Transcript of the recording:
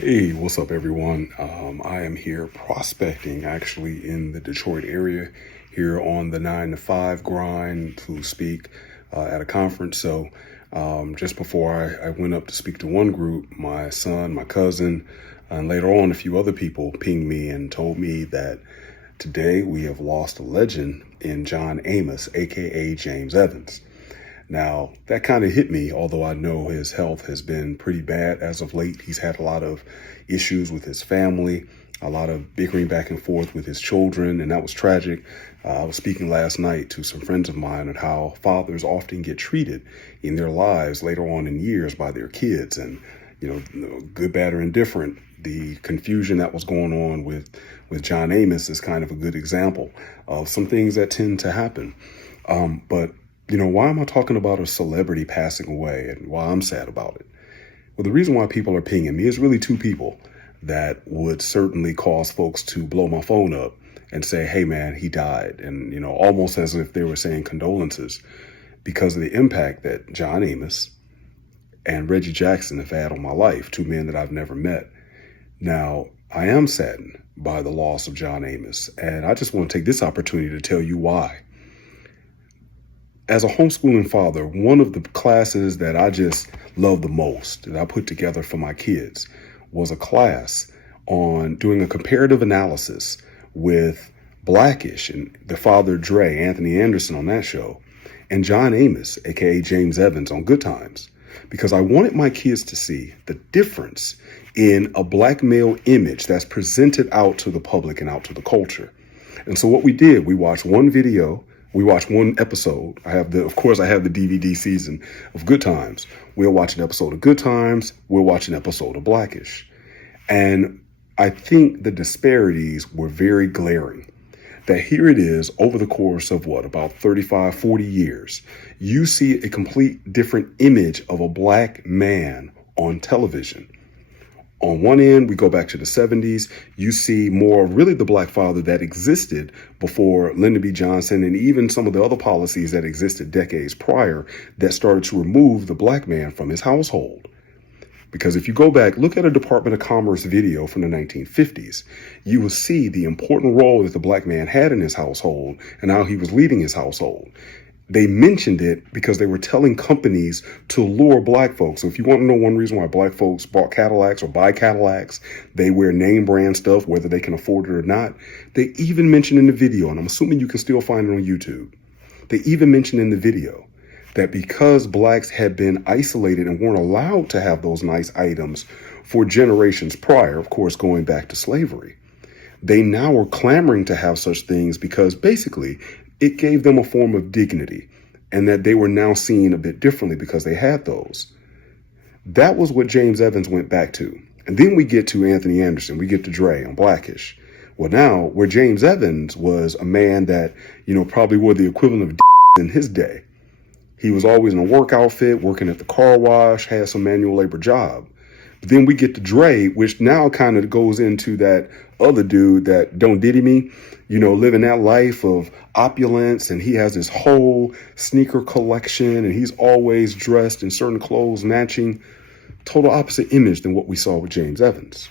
Hey, what's up, everyone? I am here prospecting actually in the Detroit area here on the 9 to 5 grind to speak at a conference. So just before I went up to speak to one group, my son, my cousin, and later on a few other people pinged me and told me that today we have lost a legend in John Amos, aka James Evans. Now, that kind of hit me, although I know his health has been pretty bad as of late. He's had a lot of issues with his family, a lot of bickering back and forth with his children, and that was tragic. I was speaking last night to some friends of mine on how fathers often get treated in their lives later on in years by their kids, and good, bad, or indifferent. The confusion that was going on with John Amos is kind of a good example of some things that tend to happen. But why am I talking about a celebrity passing away and why I'm sad about it? Well, the reason why people are pinging me is really two people that would certainly cause folks to blow my phone up and say, hey, man, he died. And, almost as if they were saying condolences because of the impact that John Amos and Reggie Jackson have had on my life, two men that I've never met. Now, I am saddened by the loss of John Amos, and I just want to take this opportunity to tell you why. As a homeschooling father, one of the classes that I just love the most that I put together for my kids was a class on doing a comparative analysis with Blackish and the father Dre, Anthony Anderson on that show, and John Amos, aka James Evans on Good Times, because I wanted my kids to see the difference in a black male image that's presented out to the public and out to the culture. And so what we did, we watched one video. We watched one episode. I have the DVD season of Good Times. We'll watch an episode of Good Times. We'll watch an episode of Blackish. And I think the disparities were very glaring. That here it is over the course of about 35, 40 years, you see a complete different image of a black man on television. On one end, we go back to the 70s. You see more really the black father that existed before Lyndon B. Johnson and even some of the other policies that existed decades prior that started to remove the black man from his household. Because if you go back, look at a Department of Commerce video from the 1950s, you will see the important role that the black man had in his household and how he was leading his household. They mentioned it because they were telling companies to lure black folks. So if you want to know one reason why black folks bought Cadillacs or buy Cadillacs, they wear name brand stuff, whether they can afford it or not. They even mentioned in the video, and I'm assuming you can still find it on YouTube. They even mentioned in the video that because blacks had been isolated and weren't allowed to have those nice items for generations prior, of course, going back to slavery, they now are clamoring to have such things because basically it gave them a form of dignity and that they were now seen a bit differently because they had those. That was what James Evans went back to. And then we get to Anthony Anderson, we get to Dre on Blackish. Well, now where James Evans was a man that, probably wore the equivalent of in his day. He was always in a work outfit, working at the car wash, had some manual labor job. But then we get to Dre, which now kind of goes into that other dude that don't diddy me, living that life of opulence. And he has this whole sneaker collection and he's always dressed in certain clothes matching. Total opposite image than what we saw with James Evans.